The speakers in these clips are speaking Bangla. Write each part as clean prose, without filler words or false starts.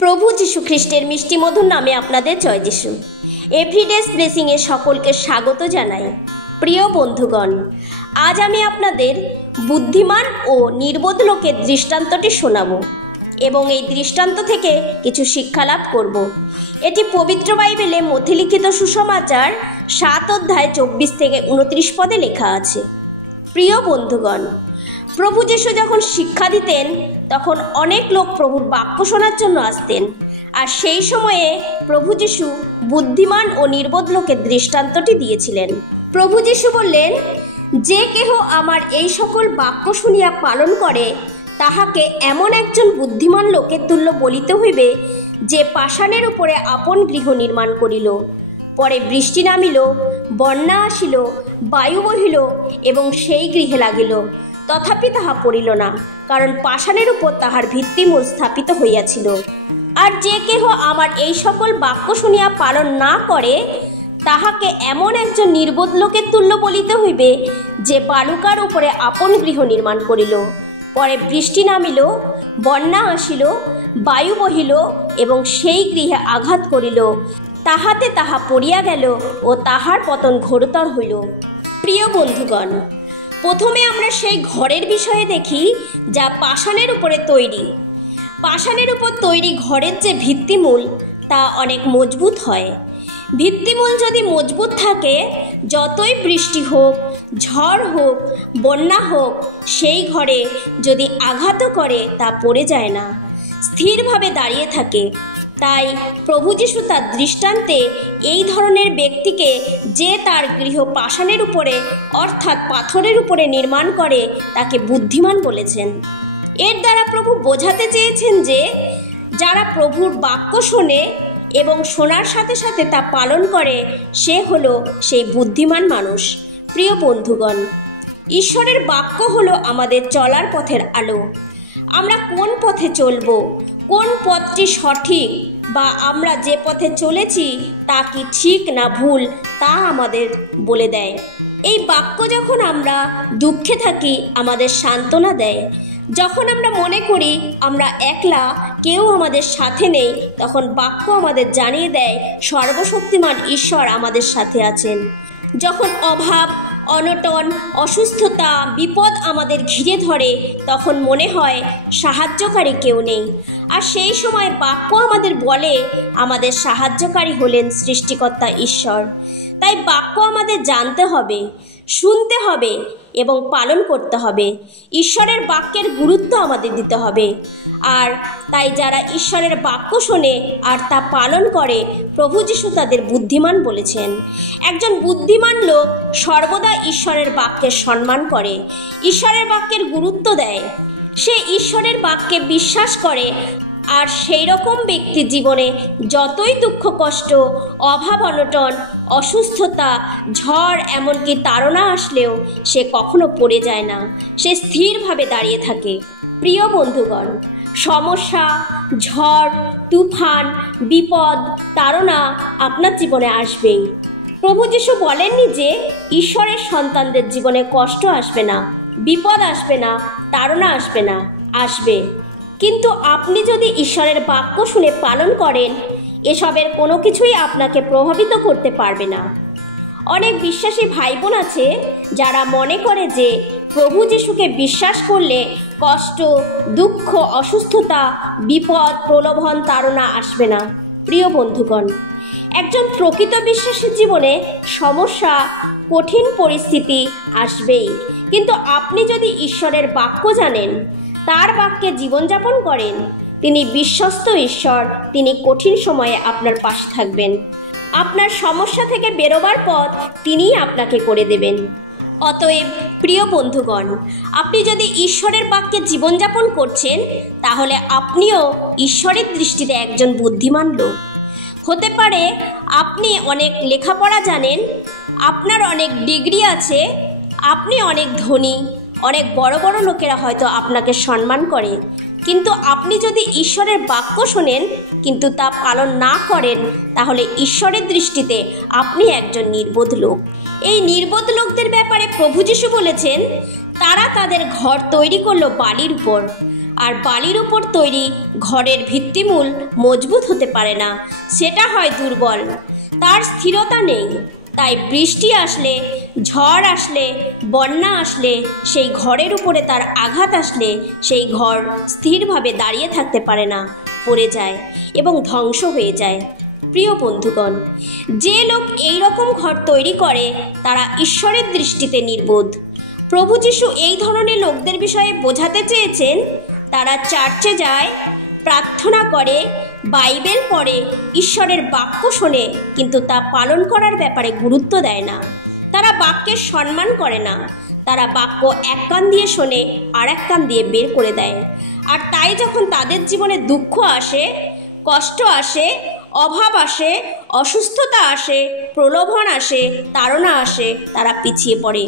প্রভু যীশু খ্রিস্টের মিষ্টি মধুর নামে আপনাদের জয় যিশু। এভরিডেস ব্লেসিংয়ে সকলকে স্বাগত জানাই। প্রিয় বন্ধুগণ, আজ আমি আপনাদের বুদ্ধিমান ও নির্বোধ লোকের দৃষ্টান্তটি শোনাব এবং এই দৃষ্টান্ত থেকে কিছু শিক্ষা লাভ করব। এটি পবিত্র বাইবেলে মধ্যলিখিত সুসমাচার 7 অধ্যায় 24 থেকে 29 পদে লেখা আছে। প্রিয় বন্ধুগণ, প্রভু যীশু যখন শিক্ষা দিতেন তখন অনেক লোক প্রভুর বাক্য শোনার জন্য আসতেন, আর সেই সময়ে প্রভু যীশু বুদ্ধিমান ও নির্বোধ লোকের দৃষ্টান্তটি দিয়েছিলেন। প্রভু যীশু বললেন, যে কেহ আমার এই সকল বাক্য শুনিয়া পালন করে তাহাকে এমন একজন বুদ্ধিমান লোকের তুল্য বলিতে হইবে, যে পাষাণের উপরে আপন গৃহ নির্মাণ করিল। পরে বৃষ্টি নামিল, বন্যা আসিল, বায়ু বহিল এবং সেই গৃহে লাগিল, তথাপি তাহা পড়িল না, কারণ পাষাণের উপর তাহার ভিত্তিমূল স্থাপিত হইয়াছিল। আর যে কেহ আমার এই সকল বাক্য শুনিয়া পালন না করে তাহাকে এমন একজন নির্বোধ লোকের তুল্য বলিতে হইবে, যে বালুকার উপরে আপন গৃহ নির্মাণ করিল। পরে বৃষ্টি নামিল, বন্যা আসিল, বায়ু বহিল এবং সেই গৃহে আঘাত করিল, তাহাতে তাহা পড়িয়া গেল ও তাহার পতন ঘোরতর হইল। প্রিয় বন্ধুগণ, প্রথমে আমরা সেই ঘরের বিষয়ে দেখি যা পাষাণের উপরে তৈরি। পাষাণের উপর তৈরি ঘরের যে ভিত্তিমূল তা অনেক মজবুত হয়। ভিত্তিমূল যদি মজবুত থাকে, যতই বৃষ্টি হোক, ঝড় হোক, বন্যা হোক, সেই ঘরে যদি আঘাতও করে তা পড়ে যায় না, স্থিরভাবে দাঁড়িয়ে থাকে। তাই প্রভু যীশু তার দৃষ্টান্তে এই ধরনের ব্যক্তিকে, যে তার গৃহ পাষাণের উপরে অর্থাৎ পাথরের উপরে নির্মাণ করে, তাকে বুদ্ধিমান বলেছেন। এর দ্বারা প্রভু বোঝাতে চেয়েছেন যে যারা প্রভুর বাক্য শোনে এবং শোনার সাথে সাথে তা পালন করে, সে হলো সেই বুদ্ধিমান মানুষ। প্রিয় বন্ধুগণ, ঈশ্বরের বাক্য হলো আমাদের চলার পথের আলো। আমরা কোন পথে চলব, কোন পথটি সঠিক, বা আমরা যে পথে চলেছি তা কি ঠিক না ভুল, তা আমাদের বলে দেয়। এই বাক্য যখন আমরা দুঃখে থাকি আমাদের সান্ত্বনা দেয়। যখন আমরা মনে করি আমরা একলা, কেউ আমাদের সাথে নেই, তখন বাক্য আমাদের জানিয়ে দেয় সর্বশক্তিমান ঈশ্বর আমাদের সাথে আছেন। যখন অভাব, অনটন, অসুস্থতা, বিপদ আমাদের ঘিরে ধরে, তখন মনে হয় সাহায্যকারী কেউ নেই। আর সেই সময় বাক্য আমাদের বলে আমাদের সাহায্যকারী হলেন সৃষ্টিকর্তা ঈশ্বর। তাই বাক্য আমাদের জানতে হবে, শুনতে হবে এবং পালন করতে হবে। ঈশ্বরের বাক্যের গুরুত্ব আমাদের দিতে হবে। আর তাই যারা ঈশ্বরের বাক্য শোনে আর তা পালন করে, প্রভু যীশু তাদের বুদ্ধিমান বলেছেন। একজন বুদ্ধিমান লোক সর্বদা ঈশ্বরের বাক্যের সম্মান করে, ঈশ্বরের বাক্যের গুরুত্ব দেয়, সে ঈশ্বরের বাক্যে বিশ্বাস করে। আর সেই রকম ব্যক্তির জীবনে যতই দুঃখ কষ্ট, অভাব অনটন, অসুস্থতা, ঝড়, এমনকি তাড়না আসলেও সে কখনো পড়ে যায় না, সে স্থিরভাবে দাঁড়িয়ে থাকে। প্রিয় বন্ধুগণ, সমস্যা, ঝড়, তুফান, বিপদ, তাড়না আপনার জীবনে আসবেই। প্রভু যীশু বলেননি যে ঈশ্বরের সন্তানদের জীবনে কষ্ট আসবে না, বিপদ আসবে না, তাড়না আসবে না, আসবে। কিন্তু আপনি যদি ঈশ্বরের বাক্য শুনে পালন করেন, এসবের কোনো কিছুই আপনাকে প্রভাবিত করতে পারবে না। অনেক বিশ্বাসী ভাই বোন আছে যারা মনে করে যে প্রভু যীশুকে বিশ্বাস করলে কষ্ট, দুঃখ, অসুস্থতা, বিপদ, প্রলোভন, তাড়না আসবে না। প্রিয় বন্ধুগণ, একজন প্রকৃত বিশ্বাসীর জীবনে সমস্যা, কঠিন পরিস্থিতি আসবেই। কিন্তু আপনি যদি ঈশ্বরের বাক্য জানেন, তার বাক্যে জীবনযাপন করেন, তিনি বিশ্বস্ত ঈশ্বর, তিনি কঠিন সময়ে আপনার পাশে থাকবেন। আপনার সমস্যা থেকে বেরোবার পথ তিনিই আপনাকে করে দেবেন। অতএব প্রিয় বন্ধুগণ, আপনি যদি ঈশ্বরের বাক্যে জীবনযাপন করছেন, তাহলে আপনিও ঈশ্বরের দৃষ্টিতে একজন বুদ্ধিমান লোক। হতে পারে আপনি অনেক লেখাপড়া জানেন, আপনার অনেক ডিগ্রি আছে, আপনি অনেক ধনী, অনেক বড় বড় লোকেরা হয়তো আপনাকে সম্মান করে, কিন্তু আপনি যদি ঈশ্বরের বাক্য শোনেন কিন্তু তা পালন না করেন, তাহলে ঈশ্বরের দৃষ্টিতে আপনি একজন নির্বোধ লোক। এই নির্বোধ লোকদের ব্যাপারে প্রভু যীশু বলেছেন, তারা তাদের ঘর তৈরি করলো বালির উপর, আর বালির উপর তৈরি ঘরের ভিত্তিমূল মজবুত হতে পারে না, সেটা হয় দুর্বল, তার স্থিরতা নেই। তাই বৃষ্টি আসলে, ঝড় আসলে, বন্যা আসলে, সেই ঘরের উপরে তার আঘাত আসলে সেই ঘর স্থিরভাবে দাঁড়িয়ে থাকতে পারে না, পড়ে যায় এবং ধ্বংস হয়ে যায়। প্রিয় বন্ধুগণ, যে লোক এই রকম ঘর তৈরি করে তারা ঈশ্বরের দৃষ্টিতে নির্বোধ। প্রভু যীশু এই ধরনের লোকদের বিষয়ে বোঝাতে চেয়েছেন, তারা চার্চে যায়, প্রার্থনা করে, বাইবেল পড়ে, ঈশ্বরের বাক্য শোনে, কিন্তু তা পালন করার ব্যাপারে গুরুত্ব দেয় না। তারা বাক্যের সম্মান করে না। তারা বাক্য এক কান দিয়ে শোনে, আর এক কান দিয়ে বের করে দেয়। আর তাই যখন তাদের জীবনে দুঃখ আসে, কষ্ট আসে, অভাব আসে, অসুস্থতা আসে, প্রলোভন আসে, তাড়না আসে, তারা পিছিয়ে পড়ে,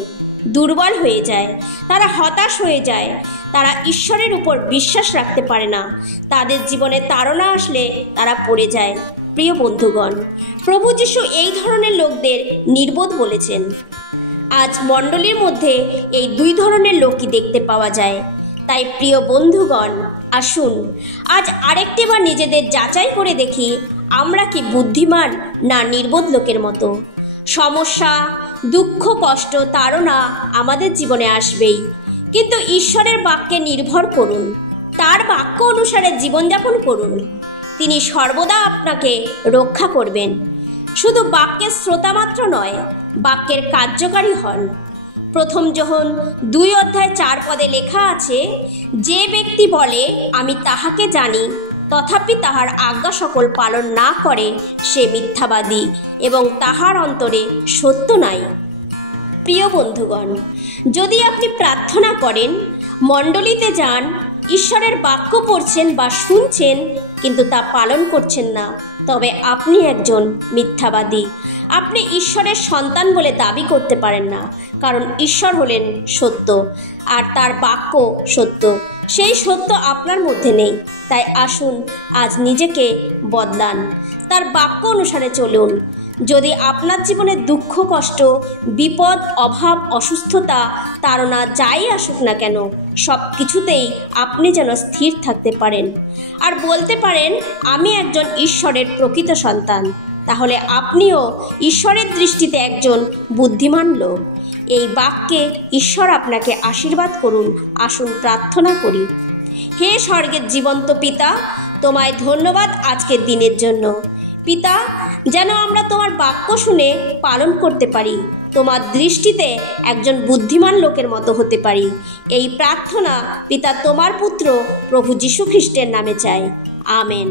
দুর্বল হয়ে যায়, তারা হতাশ হয়ে যায়, তারা ঈশ্বরের উপর বিশ্বাস রাখতে পারে না। তাদের জীবনে তাড়না আসলে তারা পড়ে যায়। প্রিয় বন্ধুগণ, প্রভু যীশু এই ধরনের লোকদের নির্বোধ বলেছেন। আজ মণ্ডলীর মধ্যে এই দুই ধরনের লোকই দেখতে পাওয়া যায়। তাই প্রিয় বন্ধুগণ, আসুন আজ আরেকটিবার নিজেদের যাচাই করে দেখি, আমরা কি বুদ্ধিমান না নির্বোধ লোকের মতো। সমস্যা, দুঃখ, কষ্ট, তাড়না আমাদের জীবনে আসবেই, কিন্তু ঈশ্বরের বাক্যে নির্ভর করুন, তার বাক্য অনুসারে জীবনযাপন করুন। তিনি সর্বদা আপনাকে রক্ষা করবেন। শুধু বাক্যের শ্রোতা মাত্র নয়, বাক্যের কার্যকারী হন। প্রথম যোহন 2:4 লেখা আছে, যে ব্যক্তি বলে আমি তাহাকে জানি তথাপি তাহার আজ্ঞা সকল পালন না করে সে মিথ্যাবাদী এবং তাহার অন্তরে সত্য নাই। প্রিয় বন্ধুগণ, যদি আপনি প্রার্থনা করেন, মণ্ডলীতে যান, ঈশ্বরের বাক্য পড়ছেন বা শুনছেন, কিন্তু তা পালন করছেন না, তবে আপনি একজন মিথ্যাবাদী। আপনি ঈশ্বরের সন্তান বলে দাবি করতে পারেন না, কারণ ঈশ্বর হলেন সত্য আর তার বাক্য সত্য। সেই সত্য আপনার মধ্যে নেই। তাই আসুন আজ নিজেকে বদলান, তার বাক্য অনুসারে চলুন। যদি আপনার জীবনে দুঃখ, কষ্ট, বিপদ, অভাব, অসুস্থতা, তাড়না যাই আসুক না কেন, সব কিছুতেই আপনি যেন স্থির থাকতে পারেন আর বলতে পারেন, আমি একজন ঈশ্বরের প্রকৃত সন্তান, তাহলে আপনিও ঈশ্বরের দৃষ্টিতে একজন বুদ্ধিমান লোক। এই বাক্যে ঈশ্বর আপনাকে আশীর্বাদ করুন। আসুন প্রার্থনা করি। হে স্বর্গের জীবন্ত পিতা, তোমায় ধন্যবাদ আজকের দিনের জন্য। পিতা, যেন আমরা তোমার বাক্য শুনে পালন করতে পারি, তোমার দৃষ্টিতে একজন বুদ্ধিমান লোকের মতো হতে পারি। এই প্রার্থনা পিতা তোমার পুত্র প্রভু যীশু খ্রিস্টের নামে চাই। আমেন।